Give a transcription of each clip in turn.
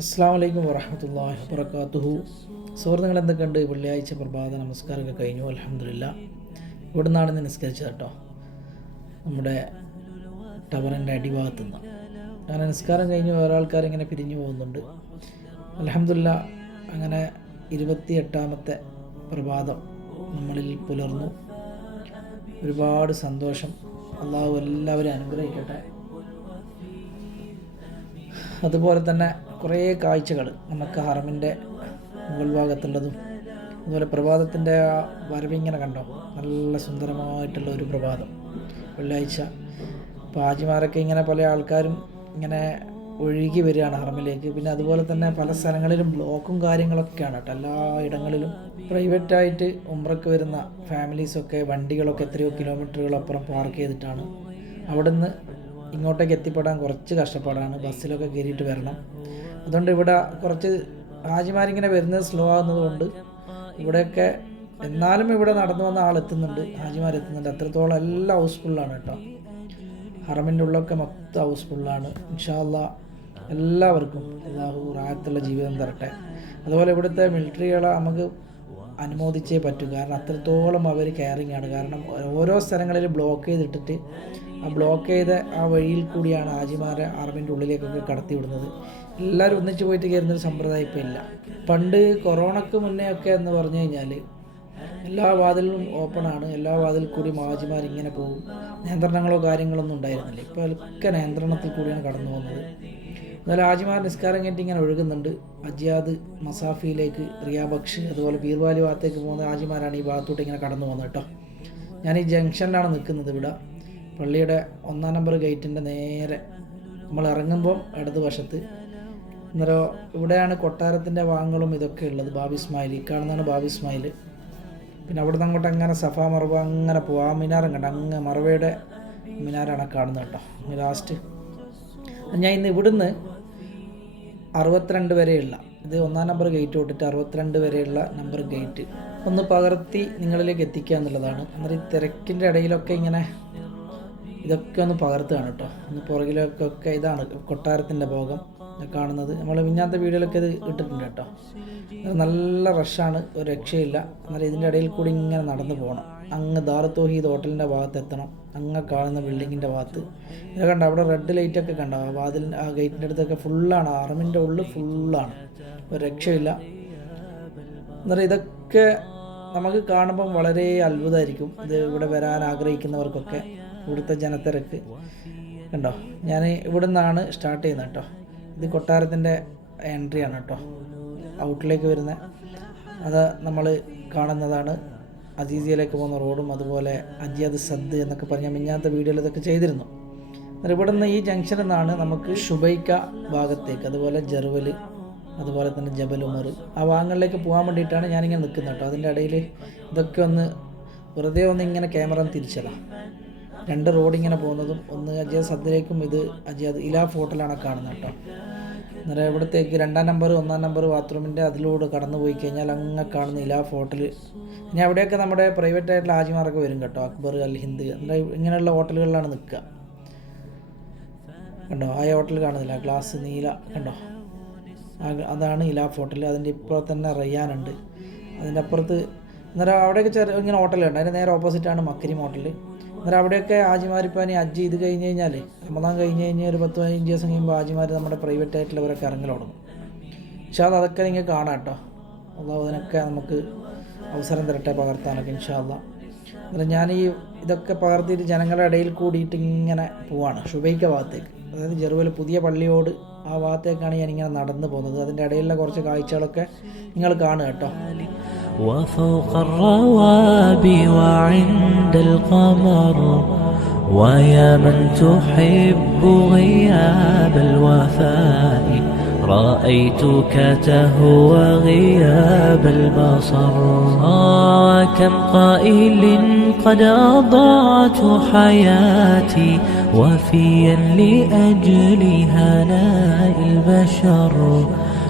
അസ്സാം വലൈക്കും വറഹമത്തല്ലാഹി വബർക്കാത്തുഹു സുഹൃത്തുക്കൾ എന്തൊക്കെയുണ്ട്? വെള്ളിയാഴ്ച പ്രഭാത നമസ്കാരമൊക്കെ കഴിഞ്ഞു. അലഹമില്ല ഇവിടെ നിന്നാണ് ഇന്ന് നിസ്കരിച്ചത് കേട്ടോ. നമ്മുടെ ടവറിന്റെ അടിഭാഗത്ത് നിന്ന് അങ്ങനെ നിസ്കാരം കഴിഞ്ഞ് വേറെ ആൾക്കാർ ഇങ്ങനെ പിരിഞ്ഞു പോകുന്നുണ്ട്. അലഹമില്ല അങ്ങനെ ഇരുപത്തി എട്ടാമത്തെ പ്രഭാതം നമ്മളിൽ പുലർന്നു. ഒരുപാട് സന്തോഷം. അള്ളാഹു എല്ലാവരും അനുഗ്രഹിക്കട്ടെ. അതുപോലെ തന്നെ കുറേ കാഴ്ചകൾ നമുക്ക് ഹറമിന്റെ മുകൾ ഭാഗത്തുള്ളതും അതുപോലെ പ്രഭാതത്തിന്റെ ആ വരവിങ്ങനെ കണ്ടോ? നല്ല സുന്ദരമായിട്ടുള്ള ഒരു പ്രഭാതം. വെള്ളിയാഴ്ച. അപ്പോൾ ഹാജിമാരൊക്കെ ഇങ്ങനെ പല ആൾക്കാരും ഇങ്ങനെ ഒഴുകി വരികയാണ് ഹറമിലേക്ക്. പിന്നെ അതുപോലെ തന്നെ പല സ്ഥലങ്ങളിലും ബ്ലോക്കും കാര്യങ്ങളൊക്കെയാണ് കേട്ടോ. എല്ലാ ഇടങ്ങളിലും പ്രൈവറ്റായിട്ട് ഉമ്രക്ക് വരുന്ന ഫാമിലീസൊക്കെ വണ്ടികളൊക്കെ എത്രയോ കിലോമീറ്ററുകളപ്പുറം പാർക്ക് ചെയ്തിട്ടാണ്. അവിടുന്ന് ഇങ്ങോട്ടേക്ക് എത്തിപ്പെടാൻ കുറച്ച് കഷ്ടപ്പാടാണ്. ബസ്സിലൊക്കെ കയറിയിട്ട് വരണം. അതുകൊണ്ട് ഇവിടെ കുറച്ച് ഹാജിമാരിങ്ങനെ വരുന്നത് സ്ലോ ആകുന്നത് ഇവിടെയൊക്കെ എന്നാലും ഇവിടെ നടന്നു വന്ന ആൾ എത്തുന്നുണ്ട് ഹാജിമാർ എത്തുന്നുണ്ട്. അത്രത്തോളം എല്ലാം ഹൗസ്ഫുള്ളാണ് കേട്ടോ. ഹറമിന്റെ ഉള്ളൊക്കെ മൊത്തം ഹൗസ്ഫുള്ളാണ് ഇൻഷാല്ല എല്ലാവർക്കും അള്ളാഹു റാഹത്തുള്ള ജീവിതം തരട്ടെ. അതുപോലെ ഇവിടുത്തെ മിലിറ്ററികളെ നമുക്ക് അനുമോദിച്ചേ പറ്റൂ. കാരണം അത്രത്തോളം അവർ കെയറിങ് ആണ്. കാരണം ഓരോ സ്ഥലങ്ങളിൽ ബ്ലോക്ക് ചെയ്തിട്ടിട്ട് ആ ബ്ലോക്ക് ചെയ്ത ആ വഴിയിൽ കൂടിയാണ് ആജിമാരെ ആർമിന്റെ ഉള്ളിലേക്കൊക്കെ കടത്തി വിടുന്നത് എല്ലാവരും ഒന്നിച്ച് പോയിട്ട് കയറുന്നൊരു സമ്പ്രദായം ഇപ്പം ഇല്ല. പണ്ട് കൊറോണക്ക് മുന്നേ ഒക്കെ എന്ന് പറഞ്ഞു കഴിഞ്ഞാൽ എല്ലാ വാതിലും ഓപ്പണാണ് എല്ലാ വാതിൽ കൂടി മാജിമാർ ഇങ്ങനെ പോകും. നിയന്ത്രണങ്ങളോ കാര്യങ്ങളൊന്നും ഉണ്ടായിരുന്നില്ല. ഇപ്പോൾ ഒക്കെ നിയന്ത്രണത്തിൽ കൂടിയാണ് കടന്നു പോകുന്നത്. എന്നാൽ ആജിമാർ നിസ്കാരം കഴിഞ്ഞിട്ട് ഇങ്ങനെ ഒഴുകുന്നുണ്ട്. അജിയാദ് മസാഫിയിലേക്ക് റിയാബക്ഷ് അതുപോലെ ബീർവാലി ഭാഗത്തേക്ക് പോകുന്ന ആജിമാരാണ് ഈ ഭാഗത്തോട്ട് ഇങ്ങനെ കടന്നു പോകുന്നത് കേട്ടോ. ഞാൻ ഈ ജംഗ്ഷനിലാണ് നിൽക്കുന്നത് ഇവിടെ. പള്ളിയുടെ ഒന്നാം നമ്പർ ഗേറ്റിന്റെ നേരെ നമ്മൾ ഇറങ്ങുമ്പോൾ ഇടത് വശത്ത് അന്നേരം ഇവിടെയാണ് കൊട്ടാരത്തിന്റെ ഭാഗങ്ങളും ഇതൊക്കെ ഉള്ളത്. ബാബി ഇസ്മായിൽ. ഈ കാണുന്നതാണ് ബാബി ഇസ്മായിൽ. പിന്നെ അവിടെ നിന്ന് അങ്ങോട്ട് അങ്ങനെ സഫ മറവ അങ്ങനെ പോവാം. ആ മിനാരം കണ്ട? അങ്ങ് മറവയുടെ മിനാരാണ് കാണുന്നത് കേട്ടോ. ലാസ്റ്റ് ഞാൻ ഇന്ന് ഇവിടുന്ന് അറുപത്തിരണ്ട് വരെയുള്ള ഇത് ഒന്നാം നമ്പർ ഗേറ്റ് തൊട്ടിട്ട് അറുപത്തിരണ്ട് വരെയുള്ള നമ്പർ ഗേറ്റ് ഒന്ന് പകർത്തി നിങ്ങളിലേക്ക് എത്തിക്കുക എന്നുള്ളതാണ്. അന്നേരം ഈ തിരക്കിന്റെ ഇടയിലൊക്കെ ഇങ്ങനെ ഇതൊക്കെ ഒന്ന് പകർത്തുകയാണ് കേട്ടോ. ഒന്ന് പുറകിലൊക്കെ ഇതാണ് കൊട്ടാരത്തിന്റെ ഭോഗം. കാണുന്നത്. നമ്മൾ മിഞ്ഞാത്ത വീഡിയോയിലൊക്കെ ഇത് ഇട്ടിട്ടുണ്ട് കേട്ടോ. നല്ല റഷാണ് ഒരു രക്ഷയില്ല. എന്നാലും ഇതിന്റെ ഇടയിൽ കൂടി ഇങ്ങനെ നടന്നു പോകണം. അങ്ങ് ദാറത്തോഹീദ് ഹോട്ടലിന്റെ ഭാഗത്ത് എത്തണം. അങ്ങ് കാണുന്ന ബിൽഡിങ്ങിന്റെ ഭാഗത്ത്. ഇത് കണ്ടോ അവിടെ റെഡ് ലൈറ്റൊക്കെ കണ്ടോ? ആ വാതിൽ ആ ഗേറ്റിന്റെ അടുത്തൊക്കെ ഫുള്ളാണ്. ആർമിന്റെ ഉള്ളിൽ ഫുള്ളാണ്. ഒരു രക്ഷയില്ല. എന്നാലും ഇതൊക്കെ നമുക്ക് കാണുമ്പം വളരെ അത്ഭുതമായിരിക്കും. ഇത് ഇവിടെ വരാൻ ആഗ്രഹിക്കുന്നവർക്കൊക്കെ ഇവിടുത്തെ ജനത്തിരക്ക്. കണ്ടോ? ഞാൻ ഇവിടെ നിന്നാണ് സ്റ്റാർട്ട് ചെയ്യുന്നത് കേട്ടോ. ഇത് കൊട്ടാരത്തിന്റെ ആണ് കേട്ടോ. ഔട്ടിലേക്ക് വരുന്ന അത് നമ്മൾ കാണുന്നതാണ്. അജീസിയയിലേക്ക് പോകുന്ന റോഡും അതുപോലെ അജിയാദ് സദ് എന്നൊക്കെ പറഞ്ഞ മിഞ്ഞാത്ത വീഡിയോയിൽ ഇതൊക്കെ ചെയ്തിരുന്നു. ഇവിടെ നിന്ന് ഈ ജംഗ്ഷനിൽ നിന്നാണ് നമുക്ക് ഷുബൈക്ക ഭാഗത്തേക്ക് അതുപോലെ ജെറുവൽ അതുപോലെ തന്നെ ജബൽ ഉമർ ആ ഭാഗങ്ങളിലേക്ക് പോകാൻ വേണ്ടിയിട്ടാണ് ഞാനിങ്ങനെ നിൽക്കുന്നത് കേട്ടോ. അതിന്റെ ഇടയിൽ ഇതൊക്കെ ഒന്ന് വെറുതെ ഒന്ന് ഇങ്ങനെ ക്യാമറ തിരിച്ചതാണ് രണ്ട് റോഡ് ഇങ്ങനെ പോകുന്നതും ഒന്ന് അജിയാദ് സദ്ദിലേക്കും ഇത് അജിയാദ് ഇലാഫ് ഹോട്ടലാണ് കാണുന്നത് കേട്ടോ. അന്നേരം ഇവിടത്തേക്ക് രണ്ടാം നമ്പർ ഒന്നാം നമ്പർ ബാത്റൂമിന്റെ അതിലൂടെ കടന്നു പോയി കഴിഞ്ഞാൽ അങ്ങ് കാണുന്ന ഇലാഫ് ഹോട്ടൽ. ഇനി അവിടെയൊക്കെ നമ്മുടെ പ്രൈവറ്റ് ആയിട്ടുള്ള ആജിമാരൊക്കെ വരും കേട്ടോ അക്ബർ അൽ ഹിന്ദ്. ഇങ്ങനെയുള്ള ഹോട്ടലുകളിലാണ് നിൽക്കുക. കണ്ടോ? ആ ഹോട്ടൽ കാണുന്നില്ല ഗ്ലാസ് നീല കണ്ടോ? അതാണ് ഇലാഫ് ഹോട്ടൽ. അതിന്റെ ഇപ്പോൾ തന്നെ റയ്യാനുണ്ട് അതിന്റെ അപ്പുറത്ത് അന്നേരം അവിടെയൊക്കെ ചെറിയ ഇങ്ങനെ ഹോട്ടലുണ്ട്. അതിന്റെ നേരെ ഓപ്പോസിറ്റാണ് മക്കരി ഹോട്ടൽ. അന്നേരം അവിടെയൊക്കെ ആജിമാരിപ്പോൾ ഇനി അജ്ജ് ഇത് കഴിഞ്ഞ് കഴിഞ്ഞാൽ റമദാൻ കഴിഞ്ഞ് കഴിഞ്ഞാൽ ഒരു പത്ത് പതിനഞ്ച് ദിവസം കഴിയുമ്പോൾ ആജിമാർ നമ്മുടെ പ്രൈവറ്റ് ആയിട്ടുള്ളവരൊക്കെ ഇറങ്ങി തുടങ്ങും പക്ഷേ അത് അതൊക്കെ നിങ്ങൾ കാണാം കേട്ടോ അള്ളാഹു അതിനൊക്കെ നമുക്ക് അവസരം തരട്ടെ പകർത്താനൊക്കെ ഇൻഷാല്ല അന്നേരം ഞാൻ ഈ ഇതൊക്കെ പകർത്തിയിട്ട് ജനങ്ങളുടെ ഇടയിൽ കൂടിയിട്ട് ഇങ്ങനെ പോവാണ് ഷുബൈക്ക ഭാഗത്തേക്ക്. അതായത് ചെറുപോലെ പുതിയ പള്ളിയോട് ആ ഭാഗത്തേക്കാണ് ഞാൻ ഇങ്ങനെ നടന്നു പോകുന്നത്. അതിന്റെ ഇടയിലുള്ള കുറച്ച് കാഴ്ചകളൊക്കെ നിങ്ങൾ കാണുക കേട്ടോ وفوق الروابي وعند القمر. ويا من تحب غياب الوفاء رأيتك تهوى غياب البصر. آه كم قائل قد أضعت حياتي وفيا لأجل هناء البشر.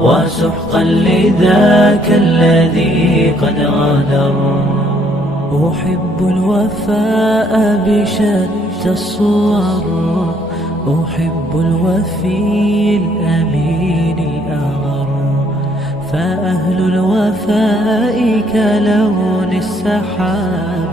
وسحقا لذاك الذي قد غادر. أحب الوفاء بشتى الصور أحب الوفي الأمين الأغر. فأهل الوفاء كلون السحاب.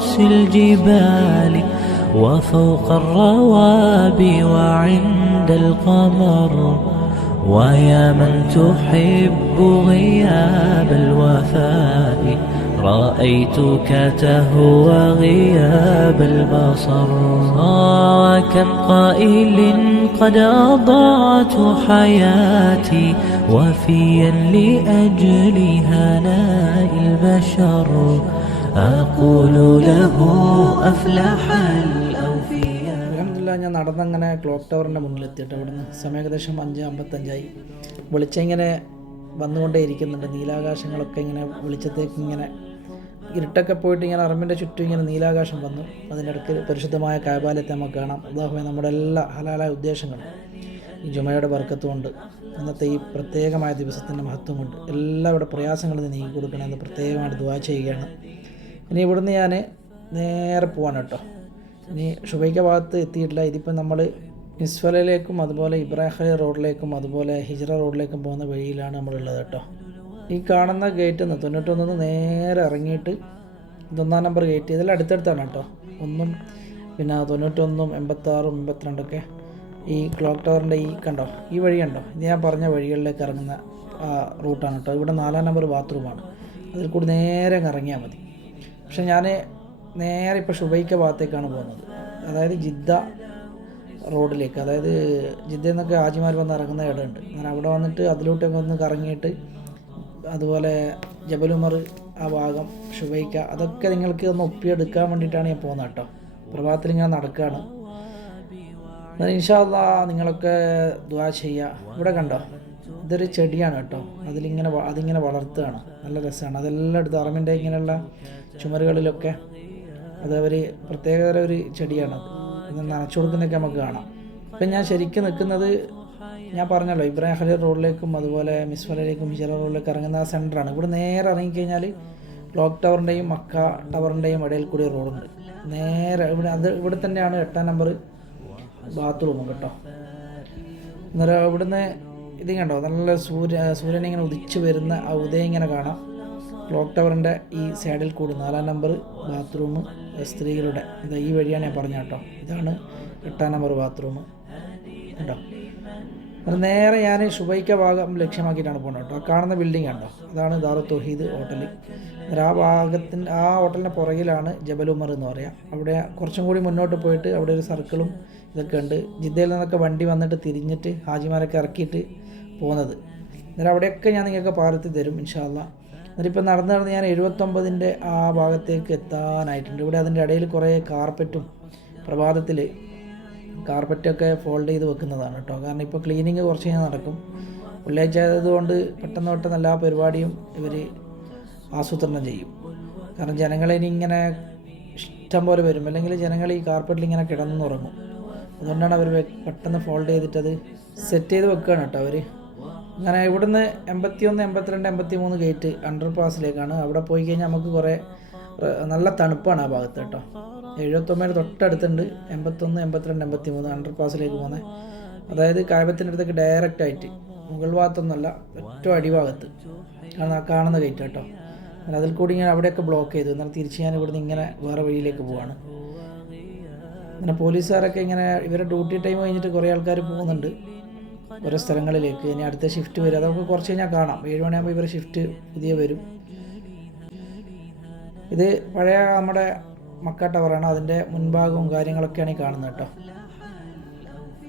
رأس الجبال وفوق الروابي وعند القمر. ويا من تحب غياب الوفاء رأيتك تهوى غياب البصر. وكم قائل قد أضعت حياتي وفيا لأجل هناء البشر. അഖൂല ലഹു അഫ്ലഹൽ ഞാൻ നടന്നങ്ങനെ ക്ലോക്ക് ടവറിന്റെ മുന്നിൽ എത്തിയിട്ട് അവിടുന്ന് സമയം ഏകദേശം അഞ്ച് അമ്പത്തഞ്ചായി. വെളിച്ചിങ്ങനെ വന്നുകൊണ്ടേ ഇരിക്കുന്നുണ്ട്. നീലാകാശങ്ങളൊക്കെ ഇങ്ങനെ വെളിച്ചത്തേക്ക് ഇങ്ങനെ ഇരുട്ടൊക്കെ പോയിട്ട് ഇങ്ങനെ അറമ്പിന്റെ ചുറ്റും ഇങ്ങനെ നീലാകാശം വന്നു. അതിനിടയ്ക്ക് പരിശുദ്ധമായ കായബാലയത്തെ നമുക്ക് കാണാം. അതാഹുവെ നമ്മുടെ എല്ലാ ഹലാലായ ഉദ്ദേശങ്ങളും ഈ ജുമയുടെ വർക്കത്തുകൊണ്ട് ഇന്നത്തെ ഈ പ്രത്യേകമായ ദിവസത്തിന്റെ മഹത്വം കൊണ്ട് എല്ലാവരുടെ പ്രയാസങ്ങളിൽ നീക്കി കൊടുക്കണമെന്ന് പ്രത്യേകമായിട്ട് ദുവാ ചെയ്യുകയാണ്. ഇനി ഇവിടുന്ന് ഞാൻ നേരെ പോവാണ് കേട്ടോ. ഇനി ഷുബൈക്ക ഭാഗത്ത് എത്തിയിട്ടില്ല. ഇതിപ്പോൾ നമ്മൾ മിസ്ഫലയിലേക്കും അതുപോലെ ഇബ്രാഹിം റോഡിലേക്കും അതുപോലെ ഹിജ്റ റോഡിലേക്കും പോകുന്ന വഴിയിലാണ് നമ്മളുള്ളത് കേട്ടോ. ഈ കാണുന്ന ഗേറ്റിൽ നിന്ന് തൊണ്ണൂറ്റൊന്നിന്ന് നേരെ ഇറങ്ങിയിട്ട് ഇതൊന്നാം നമ്പർ ഗേറ്റ് ഇതെല്ലാം അടുത്തടുത്താണ് കേട്ടോ. ഒന്നും പിന്നെ തൊണ്ണൂറ്റൊന്നും എൺപത്താറും എൺപത്തിരണ്ടൊക്കെ ഈ ക്ലോക്ക് ടവറിന്റെ ഈ കണ്ടോ? ഈ വഴി കണ്ടോ? ഇത് ഞാൻ പറഞ്ഞ വഴികളിലേക്ക് ഇറങ്ങുന്ന റൂട്ടാണ് കേട്ടോ. ഇവിടെ നാലാം നമ്പർ ബാത്റൂമാണ് അതിൽ കൂടി നേരെ ഇറങ്ങിയാൽ മതി. പക്ഷെ ഞാൻ നേരെ ഇപ്പോൾ ഷുബൈക്ക ഭാഗത്തേക്കാണ് പോകുന്നത്. അതായത് ജിദ്ദ റോഡിലേക്ക്. അതായത് ജിദ്ദയിൽ നിന്നൊക്കെ ആജിമാർ വന്ന് ഇറങ്ങുന്ന ഇടമുണ്ട്. ഞാൻ അവിടെ വന്നിട്ട് അതിലോട്ടൊക്കെ ഒന്ന് കറങ്ങിയിട്ട് അതുപോലെ ജബലുമർ ആ ഭാഗം ഷുബൈക്ക അതൊക്കെ നിങ്ങൾക്ക് ഒന്ന് ഒപ്പിയെടുക്കാൻ വേണ്ടിയിട്ടാണ് ഞാൻ പോകുന്നത് കേട്ടോ. പ്രഭാതത്തിൽ ഇങ്ങനെ നടക്കുകയാണ് എന്നാൽ ഇൻഷാല്ല നിങ്ങളൊക്കെ ദ്വാ ചെയ്യുക ഇവിടെ കണ്ടോ? ഇതൊരു ചെടിയാണ് കേട്ടോ. അതിലിങ്ങനെ അതിങ്ങനെ വളർത്തുകയാണ്. നല്ല രസമാണ്. അതെല്ലാം എടുത്ത് അറമിന്റെ ഇങ്ങനെയുള്ള ചുമരുകളിലൊക്കെ അത് അവർ പ്രത്യേകതര ഒരു ചെടിയാണ്. ഇത് നനച്ചു കൊടുക്കുന്നതൊക്കെ നമുക്ക് കാണാം. ഇപ്പം ഞാൻ ശരിക്കും നിൽക്കുന്നത് ഞാൻ പറഞ്ഞല്ലോ ഇബ്രാഹിം ഖലീൽ റോഡിലേക്കും അതുപോലെ മിസ്വലയിലേക്കും ഹിജറ റോഡിലേക്ക് ഇറങ്ങുന്ന ആ സെന്ററാണ്. ഇവിടെ നേരെ ഇറങ്ങിക്കഴിഞ്ഞാൽ ക്ലോക്ക് ടവറിന്റെയും മക്ക ടവറിന്റെയും ഇടയിൽ കൂടി റോഡുണ്ട്. നേരെ ഇവിടെ അത് ഇവിടെ തന്നെയാണ് എട്ടാം നമ്പർ ബാത്റൂമും കേട്ടോ. അന്നേരം ഇവിടുന്ന് ഇത് കണ്ടോ? നല്ല സൂര്യ സൂര്യനെ ഇങ്ങനെ ഉദിച്ചു വരുന്ന ആ ഉദയം ഇങ്ങനെ കാണാം. ക്ലോക്ക് ടവറിന്റെ ഈ സൈഡിൽ കൂടി നാലാം നമ്പർ ബാത്റൂം സ്ത്രീകളുടെ ഇത് ഈ വഴിയാണ് ഞാൻ പറഞ്ഞ കേട്ടോ. ഇതാണ് എട്ടാം നമ്പർ ബാത്റൂം. കേട്ടോ അത് നേരെ ഞാൻ ഷുബൈക്ക ഭാഗം ലക്ഷ്യമാക്കിയിട്ടാണ് പോകുന്നത് കേട്ടോ. കാണുന്ന ബിൽഡിംഗ് കണ്ടോ അതാണ് ദാറു തൊഹീദ് ഹോട്ടൽ ആ ഭാഗത്തിന്റെ ആ ഹോട്ടലിന്റെ പുറകിലാണ് ജബൽ ഉമർ എന്ന് പറയാം. അവിടെ കുറച്ചും കൂടി മുന്നോട്ട് പോയിട്ട് അവിടെ ഒരു സർക്കിളും ഇതൊക്കെ ഉണ്ട്. ജിദ്ദയിൽ നിന്നൊക്കെ വണ്ടി വന്നിട്ട് തിരിഞ്ഞിട്ട് ഹാജിമാരൊക്കെ ഇറക്കിയിട്ട് പോകുന്നത് അന്നേരം അവിടെയൊക്കെ ഞാൻ നിങ്ങൾക്ക് പാർത്തി തരും ഇൻഷാല്ല എന്നിട്ടിപ്പോൾ നടന്ന് നടന്ന് ഞാൻ എഴുപത്തൊമ്പതിന്റെ ആ ഭാഗത്തേക്ക് എത്താനായിട്ടുണ്ട്. ഇവിടെ അതിന്റെ ഇടയിൽ കുറേ കാർപ്പറ്റും പ്രഭാതത്തിൽ കാർപ്പറ്റൊക്കെ ഫോൾഡ് ചെയ്ത് വെക്കുന്നതാണ് കേട്ടോ. കാരണം ഇപ്പോൾ ക്ലീനിങ് കുറച്ച് കഴിഞ്ഞാൽ നടക്കും. വെള്ളിയാഴ്ച ആയതുകൊണ്ട് പെട്ടെന്ന് പെട്ടെന്ന് എല്ലാ പരിപാടിയും ഇവർ ആസൂത്രണം ചെയ്യും. കാരണം ജനങ്ങളെ ഇനി ഇങ്ങനെ ഇഷ്ടം പോലെ വരും. അല്ലെങ്കിൽ ജനങ്ങൾ ഈ കാർപ്പറ്റിൽ ഇങ്ങനെ കിടന്നുറങ്ങും. അതുകൊണ്ടാണ് അവർ പെട്ടെന്ന് ഫോൾഡ് ചെയ്തിട്ടത് സെറ്റ് ചെയ്ത് വെക്കുകയാണ് കേട്ടോ അവർ അങ്ങനെ ഇവിടുന്ന് എൺപത്തിയൊന്ന് എൺപത്തിരണ്ട് എൺപത്തി മൂന്ന് ഗേറ്റ് അണ്ടർ പാസിലേക്കാണ് അവിടെ പോയി കഴിഞ്ഞാൽ നമുക്ക് കുറേ നല്ല തണുപ്പാണ് ആ ഭാഗത്ത് കേട്ടോ. എഴുപത്തൊമ്പതിന് തൊട്ടടുത്തുണ്ട്. എൺപത്തൊന്ന് എൺപത്തിരണ്ട് എൺപത്തി മൂന്ന് അണ്ടർ പാസിലേക്ക് പോകുന്നത് അതായത് കായബത്തിന്റെ അടുത്തേക്ക് ഡയറക്റ്റ് ആയിട്ട്. മുകൾ ഭാഗത്തൊന്നുമല്ല ഏറ്റവും അടിഭാഗത്ത്. ആണ് ആ കാണുന്ന ഗേറ്റ് കേട്ടോ. അങ്ങനെ അതിൽ കൂടി ഇങ്ങനെ അവിടെയൊക്കെ ബ്ലോക്ക് ചെയ്തു. എന്നാൽ തിരിച്ച് ഞാൻ ഇവിടുന്ന് ഇങ്ങനെ വേറെ വഴിയിലേക്ക് പോവാണ്. അങ്ങനെ പോലീസുകാരൊക്കെ ഇങ്ങനെ ഇവരുടെ ഡ്യൂട്ടി ടൈം കഴിഞ്ഞിട്ട് കുറേ ആൾക്കാർ പോകുന്നുണ്ട്. ഓരോ സ്ഥലങ്ങളിലേക്ക് ഇനി അടുത്ത ഷിഫ്റ്റ് വരും. അതൊക്കെ കുറച്ച് കഴിഞ്ഞാൽ കാണാം. ഏഴ് മണിയാകുമ്പോൾ ഇവരെ ഷിഫ്റ്റ് പുതിയ വരും. ഇത് പഴയ നമ്മുടെ മക്ക ടവറാണ് അതിന്റെ മുൻഭാഗവും കാര്യങ്ങളൊക്കെയാണ് ഈ കാണുന്നത് കേട്ടോ.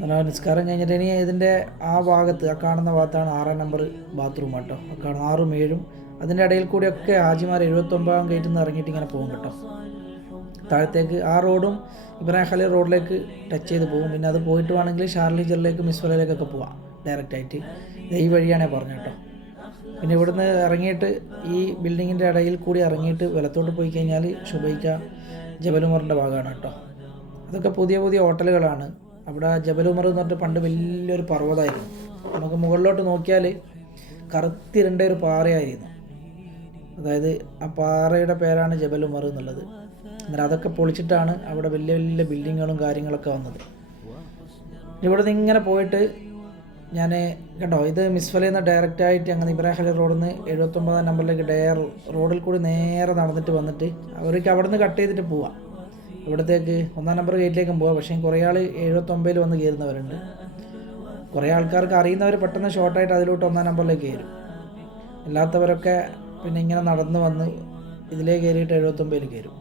എന്നാൽ നിസ്കാരം കഴിഞ്ഞിട്ട് ഇനി ഇതിന്റെ ആ ഭാഗത്ത് ആ കാണുന്ന ഭാഗത്താണ് ആറാം നമ്പർ ബാത്റൂം കേട്ടോ. ആ കാണുന്ന ആറും ഏഴും അതിന്റെ ഇടയിൽ കൂടിയൊക്കെ ഹാജിമാർ എഴുപത്തൊമ്പതാം ഗേറ്റിൽ നിന്ന് ഇറങ്ങിയിട്ട് ഇങ്ങനെ പോകും കേട്ടോ. താഴത്തേക്ക് ആ റോഡും ഇബ്രാഹിം ഖലീൽ റോഡിലേക്ക് ടച്ച് ചെയ്ത് പോകും. പിന്നെ അത് പോയിട്ട് വേണമെങ്കിൽ ഷാർലി ജെറിലേക്ക് മിസ്വലയിലേക്കൊക്കെ പോവാം. ഡയറക്റ്റ് ആയിട്ട് ഇത് ഈ വഴിയാണ് പറഞ്ഞത് പറഞ്ഞു കേട്ടോ. പിന്നെ ഇവിടുന്ന് ഇറങ്ങിയിട്ട് ഈ ബിൽഡിങ്ങിന്റെ ഇടയിൽ കൂടി ഇറങ്ങിയിട്ട് വലത്തോട്ട് പോയി കഴിഞ്ഞാൽ ഷുബൈക്ക ജബലുമറിന്റെ ഭാഗമാണ് കേട്ടോ. അതൊക്കെ പുതിയ പുതിയ ഹോട്ടലുകളാണ്. അവിടെ ജബലുമർ എന്ന് പറഞ്ഞിട്ട് പണ്ട് വലിയൊരു പർവതമായിരുന്നു നമുക്ക് മുകളിലോട്ട് നോക്കിയാൽ കറുത്തിരണ്ട ഒരു പാറയായിരുന്നു. അതായത് ആ പാറയുടെ പേരാണ് ജബലുമർ എന്നുള്ളത്. എന്നാൽ അതൊക്കെ പൊളിച്ചിട്ടാണ് അവിടെ വലിയ വലിയ ബിൽഡിങ്ങുകളും കാര്യങ്ങളൊക്കെ വന്നത്. ഇവിടെ നിന്ന് ഇങ്ങനെ പോയിട്ട് ഞാൻ കേട്ടോ ഇത് മിസ്ഫലിൽ നിന്ന് ഡയറക്റ്റായിട്ട് അങ്ങനെ ഇബ്രാഹിം അലി റോഡിൽ നിന്ന് എഴുപത്തൊമ്പതാം നമ്പറിലേക്ക് ഡയർ റോഡിൽ കൂടി നേരെ നടന്നിട്ട് വന്നിട്ട് അവർക്ക് അവിടെ നിന്ന് കട്ട് ചെയ്തിട്ട് പോവാം. ഇവിടത്തേക്ക് ഒന്നാം നമ്പർ ഗേറ്റിലേക്കും പോവാം. പക്ഷേ കുറേ ആൾ എഴുപത്തൊമ്പതിൽ വന്ന് കയറുന്നവരുണ്ട്. കുറേ ആൾക്കാർക്ക് അറിയുന്നവർ പെട്ടെന്ന് ഷോർട്ടായിട്ട് അതിലോട്ട് ഒന്നാം നമ്പറിലേക്ക് കയറും. അല്ലാത്തവരൊക്കെ പിന്നെ ഇങ്ങനെ നടന്ന് വന്ന് ഇതിലേ കയറിയിട്ട് എഴുപത്തൊമ്പതിൽ കയറും.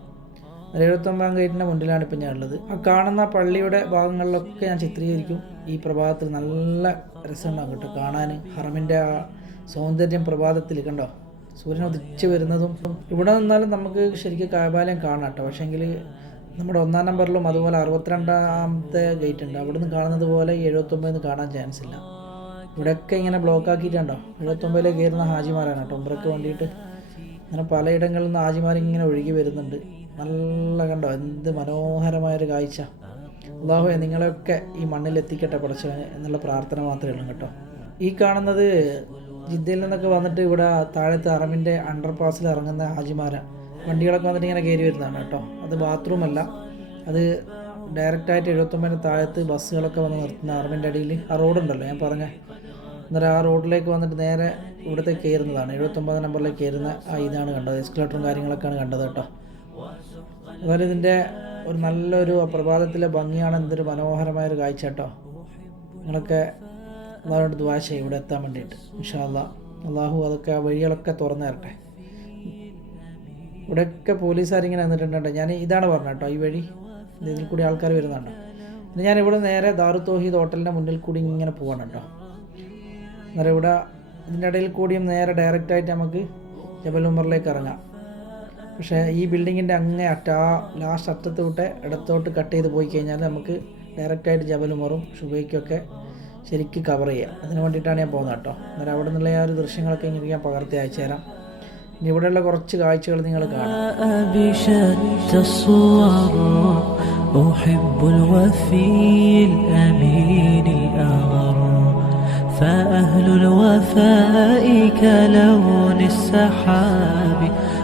എഴുപത്തൊമ്പതാം ഗേറ്റിന്റെ മുന്നിലാണ് ഇപ്പം ഞാൻ ഉള്ളത് ആ കാണുന്ന പള്ളിയുടെ ഭാഗങ്ങളിലൊക്കെ ഞാൻ ചിത്രീകരിക്കും. ഈ പ്രഭാതത്തിൽ നല്ല രസമുണ്ടാകും കേട്ടോ കാണാൻ. ഹറമിന്റെ ആ സൗന്ദര്യം പ്രഭാതത്തിൽ കണ്ടോ? സൂര്യൻ ഉദിച്ച് വരുന്നതും ഇവിടെ നിന്നാലും നമുക്ക് ശരിക്കും കായബാലയം കാണാം കേട്ടോ. പക്ഷേങ്കിൽ നമ്മുടെ ഒന്നാം നമ്പറിലും അതുപോലെ അറുപത്തിരണ്ടാമത്തെ ഗേറ്റ് ഉണ്ട്. അവിടെ നിന്ന് കാണുന്നത് പോലെ എഴുപത്തൊമ്പതിൽ കാണാൻ ചാൻസ് ഇല്ല. ഇവിടെയൊക്കെ ഇങ്ങനെ ബ്ലോക്ക് ആക്കിയിട്ടുണ്ടോ? എഴുപത്തൊമ്പതിലേക്ക് കയറുന്ന ഹാജിമാരാണ് കേട്ടോ. ഉംറയ്ക്ക് വേണ്ടിയിട്ട് അങ്ങനെ പലയിടങ്ങളിൽ നിന്ന് ഹാജിമാർ ഇങ്ങനെ ഒഴുകി വരുന്നുണ്ട്. നല്ല കണ്ടോ? എന്ത് മനോഹരമായൊരു കാഴ്ച. അള്ളാഹുവെ നിങ്ങളെയൊക്കെ ഈ മണ്ണിൽ എത്തിക്കട്ടെ കുറച്ച് എന്നുള്ള പ്രാർത്ഥന മാത്രമേ ഉള്ളൂ കേട്ടോ. ഈ കാണുന്നത് ജിദ്ദയിൽ നിന്നൊക്കെ വന്നിട്ട് ഇവിടെ താഴത്തെ അറമിന്റെ അണ്ടർ പാസിൽ ഇറങ്ങുന്ന ഹാജിമാരാണ് വണ്ടികളൊക്കെ വന്നിട്ട് ഇങ്ങനെ കയറി വരുന്നതാണ് കേട്ടോ. അത് ബാത്റൂം അല്ല. അത് ഡയറക്റ്റായിട്ട് എഴുപത്തൊമ്പതിന് താഴത്ത് ബസ്സുകളൊക്കെ വന്ന് നിർത്തുന്ന അറമിന്റെ അടിയിൽ. ആ റോഡുണ്ടല്ലോ ഞാൻ പറഞ്ഞ. അന്നേരം ആ റോഡിലേക്ക് വന്നിട്ട് നേരെ ഇവിടത്തെ കയറുന്നതാണ്. എഴുപത്തൊമ്പത് നമ്പറിലേക്ക് കയറുന്ന ആ ഇതാണ് കണ്ടത്. എസ്കലേറ്ററും കാര്യങ്ങളൊക്കെയാണ് കണ്ടത് കേട്ടോ. അതുപോലെ ഇതിന്റെ ഒരു നല്ലൊരു പ്രഭാതത്തിലെ ഭംഗിയാണ് എന്തൊരു മനോഹരമായൊരു കാഴ്ച കേട്ടോ. നിങ്ങളൊക്കെ അതോട് ദ്വാ ചെയ്യും ഇവിടെ എത്താൻ വേണ്ടിയിട്ട്. ഇൻഷാ അള്ളാഹു അതൊക്കെ ആ വഴികളൊക്കെ തുറന്നു തരട്ടെ. ഇവിടെയൊക്കെ പോലീസുകാരിങ്ങനെ വന്നിട്ടുണ്ടോ? ഞാൻ ഇതാണ് പറഞ്ഞത് കേട്ടോ. ഈ വഴി ഇതിൽ കൂടി ആൾക്കാർ വരുന്നുണ്ടോ. പിന്നെ ഞാൻ ഇവിടെ നേരെ ദാറു തോഹീദ് ഹോട്ടലിന്റെ മുന്നിൽ കൂടി ഇങ്ങനെ പോകണം കേട്ടോ. അന്നേരം ഇവിടെ ഇതിന്റെ ഇടയിൽ കൂടിയും നേരെ ഡയറക്റ്റായിട്ട് നമുക്ക് ജബൽ ഉമറിലേക്ക് ഇറങ്ങാം. പക്ഷേ ഈ ബിൽഡിങ്ങിൻ്റെ അങ്ങേ അറ്റ ആ ലാസ്റ്റ് അറ്റത്ത് വിട്ട് ഇടത്തോട്ട് കട്ട് ചെയ്ത് പോയി കഴിഞ്ഞാൽ നമുക്ക് ഡയറക്റ്റായിട്ട് ജബൽ ഉമറും ഷുബൈക്കൊക്കെ ശരിക്കും കവർ ചെയ്യാം അതിന് വേണ്ടിയിട്ടാണ് ഞാൻ പോകുന്നത് കേട്ടോ അന്നേരം അവിടെ നിന്നുള്ള ആ ഒരു ദൃശ്യങ്ങളൊക്കെ ഇങ്ങനെ ഞാൻ പകർത്തി അയച്ചു തരാം ഇനി ഇവിടെയുള്ള കുറച്ച് കാഴ്ചകൾ നിങ്ങൾ കാണാം بشتى الصور أحب الوفي الأمين الأغر فأهل الوفاء كلون السحاب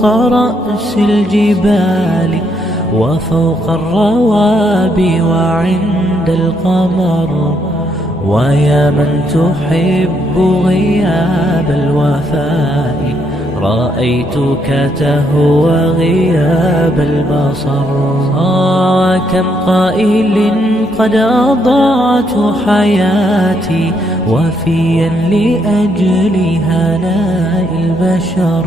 فوق رأس الجبال وفوق الروابي وعند القمر. ويا من تحب غياب الوفاء رأيتك تهوى غياب البصر. آه كم قائل قد أضعت حياتي وفيا لأجل هناء البشر.